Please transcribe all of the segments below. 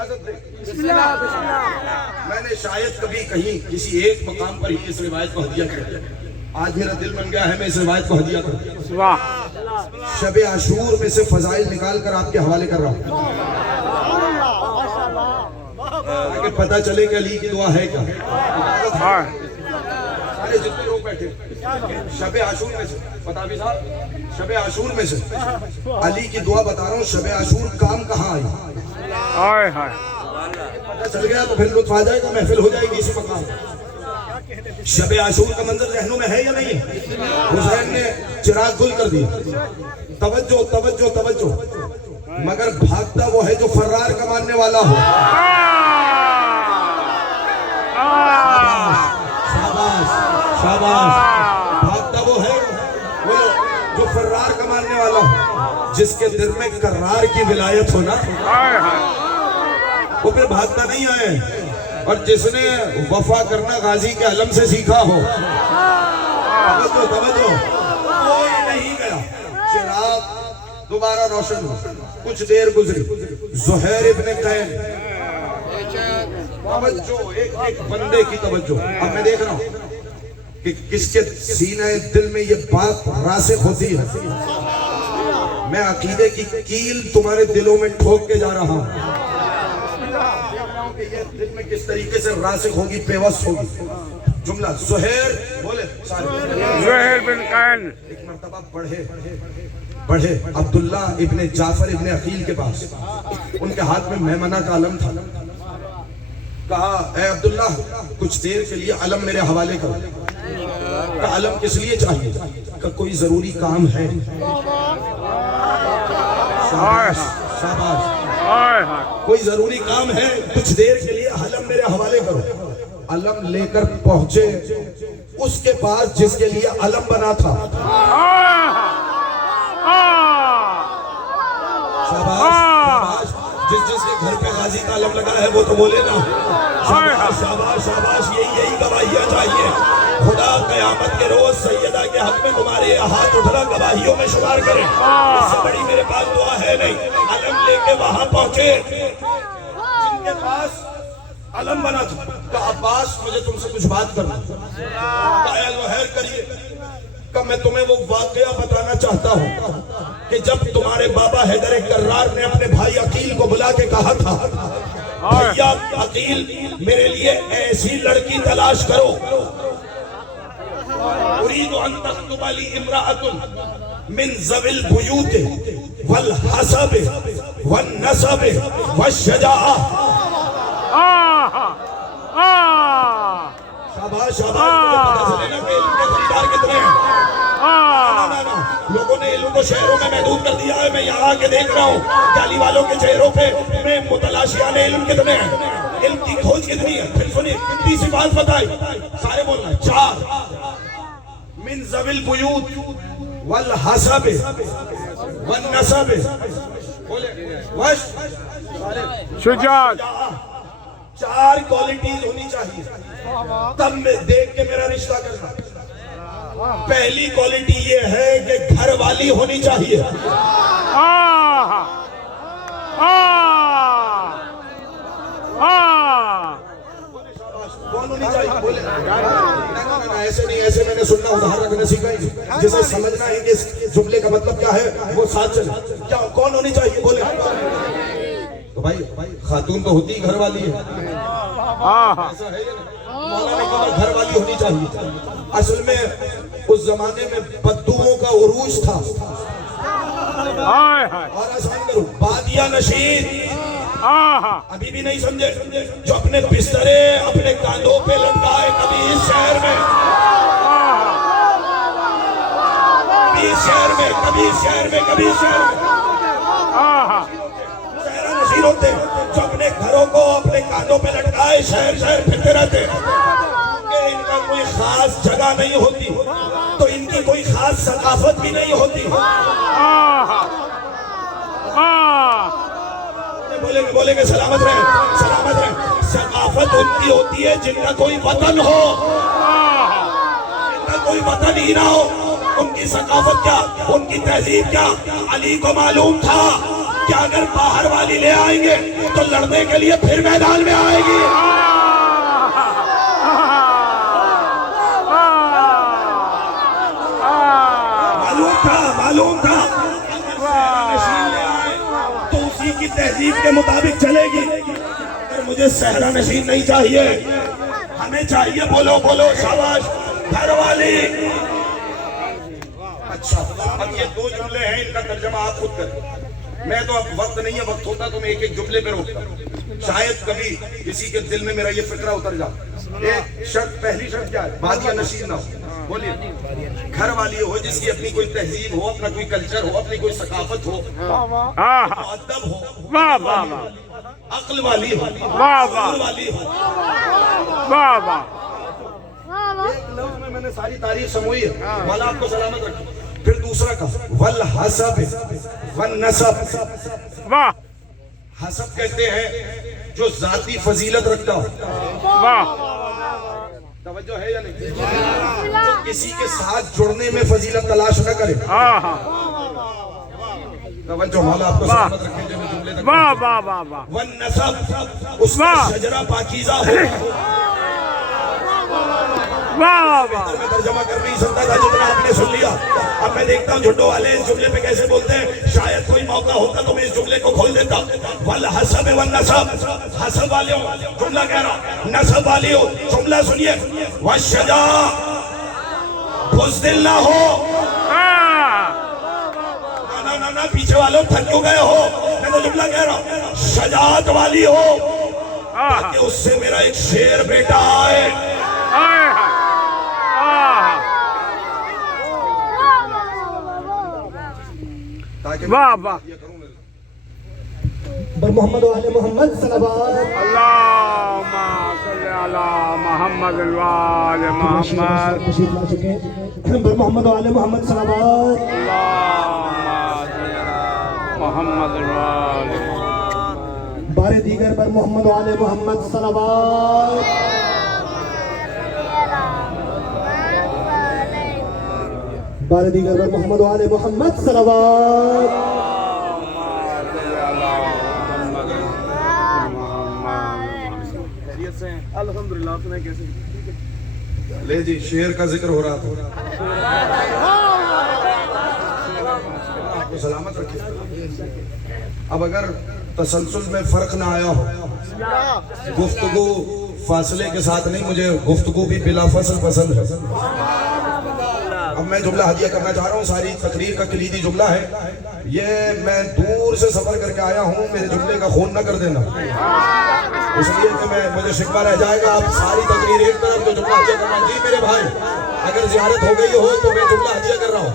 اجازت دیں میں نے شاید کبھی کہیں کسی ایک مقام پر ہی اس روایت کو ہدیہ کیا، آج میرا دل بن گیا ہے میں اس روایت کو ہدیہ کروں۔ شب عاشور میں سے فضائل نکال کر آپ کے حوالے کر رہا ہوں تاکہ پتہ چلے کہ علی کی دعا ہے کیا۔ سارے جتنے لوگ بیٹھے شب عاشور میں سے، پتہ بھی صاحب شب عاشور میں سے علی کی دعا بتا رہا ہوں، شب عاشور کام کہاں آئی؟ پتہ چل گیا تو پھر لطف آ جائے گا، محفل ہو جائے گی اسی مقام۔ شب عاشور کا منظر ذہنوں میں ہے یا نہیں؟ حسین نے چراغ گل کر دیا، توجہ توجہ توجہ، مگر بھاگتا وہ ہے جو فرار کا ماننے والا ہو۔ شاباش شاباش، بھاگتا وہ ہے جو فرار کا ماننے والا ہو، جس کے دل میں کرار کی ولایت ہو نا، وہ پھر بھاگتا نہیں آئے، اور جس نے وفا کرنا غازی کے علم سے سیکھا ہو۔ توجہ توجہ، کوئی نہیں گیا، چراغ دوبارہ روشن ہو، کچھ دیر گزری، زہیر ابن قین، توجہ ایک بندے کی توجہ، اب میں دیکھ رہا ہوں کہ کس کے سینہ دل میں یہ بات راسخ ہوتی ہے، میں عقیدے کی کیل تمہارے دلوں میں ٹھوک کے جا رہا ہوں کہ یہ دل میں کس طریقے سے راسخ ہوگی، پیوست ہوگی۔ جملہ زہیر بولے، زہیر بن قین ایک مرتبہ بڑھے عبداللہ ابن جعفر ابن عقیل کے پاس، ان کے ہاتھ میں میمنہ کا علم تھا، کہا اے عبداللہ کچھ دیر کے لیے علم میرے حوالے کرو۔ کہا علم کس لیے چاہیے؟ کہ کوئی ضروری کام ہے۔ شاباش شاباش، کوئی ضروری کام ہے، کچھ دیر کے لیے علم میرے حوالے کرو۔ علم لے کر پہنچے اس کے پاس جس کے لیے علم بنا تھا۔ شاباش، جس کے گھر پہ غازی کا علم لگا ہے وہ تو بولے نا شاباش شاباش شاباش، یہی گواہیاں چاہیے۔ خدا قیامت کے روز سیدہ کے حق میں تمہارے ہاتھ اٹھنا گواہیوں میں شمار کرے، اس سے بڑی میرے پاس دعا ہے نہیں۔ علم لے کے وہاں پہنچے جن کے پاس علم بنا تھا، کہا عباس مجھے تم سے کچھ بات کرنا، کہا اے زہیر کریے، کہ میں تمہیں وہ واقعہ بتانا چاہتا ہوں کہ جب تمہارے بابا حیدر کرار نے اپنے بھائی عقیل کو بلا کے کہا تھا بھیا عقیل میرے لیے ایسی لڑکی تلاش کرو، اريد ان تخطب لي امرأة من ذوي البيوت والحسب والنسب والشجاعة۔ شاباش شاباش، لوگوں نے علم کو شہروں میں محدود کر دیا ہے، میں یہاں آ کے دیکھ رہا ہوں جالی والوں کے چہروں پہ میں متلاشیان علم کتنے ہیں، علم کی کھوج کتنی ہے۔ پھر سنیے کتنی سی بات بتائی، سارے بولنا ہے، 4 من ذوی البیوت والحسب والنسب شجاعت، 4 کوالٹیز ہونی چاہیے تب میں دیکھ کے میرا رشتہ کرنا۔ پہلی کوالٹی یہ ہے کہ گھر والی ہونی چاہیے۔ کون ہونی چاہیے؟ بولے ایسے نہیں، ایسے میں نے سننا ادھار رکھنا سیکھا ہی، جسے سمجھنا ہے کہ اس جملے کا مطلب کیا ہے وہ ساتھ چلے۔ کیا کون ہونی چاہیے؟ بولے تو بھائی خاتون تو ہوتی گھر والی ہے، ایسا ہے مولا نے کہا گھر والی ہونی چاہیے۔ اصل میں اس زمانے میں بددوؤں کا عروج تھا، اور آسان کرو بادیہ نشین، ابھی بھی نہیں سمجھے، جو اپنے بسترے اپنے کاندھوں پہ لٹکائے، کبھی اس شہر میں کبھی اس شہر میں کبھی اس شہر میں کبھی اس شہر میں شہرہ نشین ہوتے، جو اپنے گھروں کو اپنے کاندھوں پہ لٹکائے شہر شہر پھرتے رہتے، کہ ان کا کوئی خاص جگہ نہیں ہوتی تو ان کی کوئی خاص ثقافت بھی نہیں ہوتی۔ بولے گے سلامت رہے، سلامت رہے۔ ثقافت ان کی ہوتی ہے جن کا کوئی وطن ہو، جن کا کوئی وطن ہی نہ ہو، ان کی ثقافت کیا، ان کی تہذیب کیا۔ علی کو معلوم تھا کہ اگر باہر والی لے آئیں گے تو لڑنے کے لیے پھر میدان میں آئے گی. معلوم تھا تو اسی کی تہذیب کے مطابق چلے گی. اگر مجھے صحرا نشین نہیں چاہیے, ہمیں چاہیے بولو بولو شاباش گھر والی. اچھا اب یہ دو جملے ہیں, ان کا ترجمہ آپ خود کریں. میں تو اب وقت نہیں ہے, وقت ہوتا تو میں ایک ایک جملے پہ روکتا. شاید کبھی کسی کے دل میں میرا یہ فکرہ اتر جائے. ایک شرط, پہلی شرط کیا ہے؟ بادیہ نشین نہ ہو. بولیے. گھر والی ہو جس کی اپنی کوئی تہذیب ہو, اپنا کوئی کلچر ہو, اپنی کوئی ثقافت ہو, مؤدب ہو, واہ واہ عقل والی ہو, واہ شعور والی ہو. واہ واہ. ایک لفظ میں نے ساری تاریخ سموئی ہے, والا آپ کو سلامت رکھے. پھر دوسرا کا والحسب والنسب. واہ. حسب کہتے ہیں جو ذاتی فضیلت رکھتا ہو. واہ. توجہ ہے یا نہیں؟ جو کسی کے ساتھ جڑنے میں فضیلت تلاش نہ کرے. توجہ, مولا آپ کو سلامت رکھے. جو میں جملے تک واہ واہ واہ واہ. والنسب, اس کا شجرہ پاکیزہ ہو. واہ واہ. میں ترجمہ کر نہیں سکتا تھا جتنا آپ نے سن لیا. اب میں دیکھتا ہوں جھنڈو والے اس جملے پہ کیسے بولتے ہیں. شاید کوئی موقع ہوتا تو میں اس جملے کو کھول دیتا. والحسب والنسب, حسب والے ہو جملہ کہہ رہا, نسب والی ہو جملہ سنیے. والشجاع, بزدل نہ ہو. نہ پیچھے والوں تھک کیوں گئے ہو, میں تو جملہ کہہ رہا ہوں. شجاعت والی ہو تاکہ اس سے میرا ایک شیر بیٹا آئے. واہ واہ. محمد و آل محمد صلوات. اللہم صلی علی محمد و آل محمد. تشریف لا چکے بر محمد و آل محمد صلوات. اللہم صلی علی محمد و آل محمد. بار دیگر بر محمد و آل محمد صلوات. بار دیگر بر محمد و آل محمد صلوات. الحمدللہ. آپ سنیں کیسے؟ لے جی, شیر کا ذکر ہو رہا تھا. آپ کو سلامت رکھے. اب اگر تسلسل میں فرق نہ آیا ہو, گفتگو فاصلے کے ساتھ نہیں, مجھے گفتگو بھی بلا فصل پسند ہے. اب میں جملہ ہدیہ کرنا چاہ رہا ہوں. ساری تقریر کا کلیدی جملہ ہے یہ. میں دور سے سفر کر کے آیا ہوں, میرے جملے کا خون نہ کر دینا, اس لیے کہ مجھے شکوہ رہ جائے گا. آپ ساری تقریر ایک طرف, جو جملہ ہدیہ کرنا. جی میرے بھائی, اگر زیارت ہو گئی ہو تو میں جملہ ہدیہ کر رہا ہوں.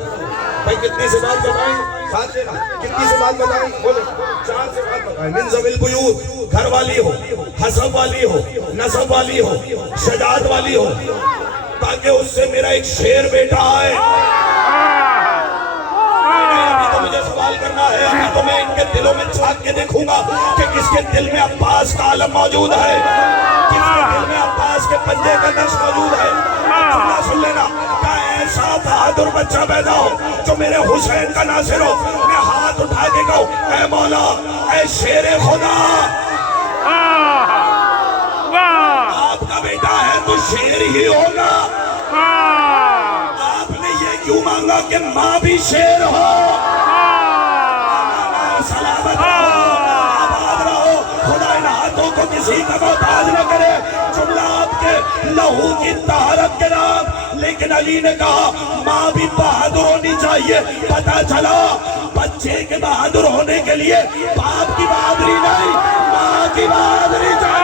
بھائی کتنی سے بات بتائیں, ساتھ لینا. کتنی سے بات بتائیں, بولے. 4 سے بات بتائیں. من ذوی البیوت, گھر والی ہو, حسب والی ہو, نسب والی ہو, شجاعت والی ہو, تاکہ اس سے میرا ایک شیر بیٹا آئے. ابھی تو مجھے سوال کرنا ہے, ابھی تو میں ان کے دلوں میں جھانک کے دیکھوں گا کہ کس کے دل میں عباس کا عالم موجود ہے, کس کے دل میں عباس کے پنجے کا نقش موجود ہے. جملہ سن لینا. ایسا بہادر بچہ پیدا ہو جو میرے حسین کا ناصر ہو, میں ہاتھ اٹھا کے کہوں اے مولا, اے شیر خدا, آپ کا بیٹا ہے تو شیر ہی ہوگا. آپ نے یہ کیوں مانگا کہ ماں بھی شیر ہو. سلامت رہو, آباد رہو, خدا ان ہاتھوں کو کسی کا محتاج نہ کرے. جملہ آپ کے لہو کی طہارت کے نام. لیکن علی نے کہا ماں بھی بہادر ہونی چاہیے. پتہ چلا بچے کے بہادر ہونے کے لیے باپ کی بہادری نہیں, ماں کی بہادری چاہیے.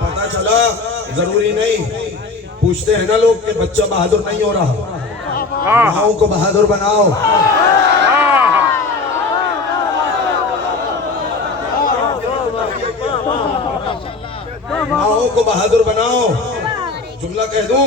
پتہ چلا ضروری نہیں. پوچھتے ہیں نا لوگ کہ بچہ بہادر نہیں ہو رہا, ماؤں کو بہادر بناؤ. ماؤں کو بہادر بناؤ. جملہ کہہ دوں,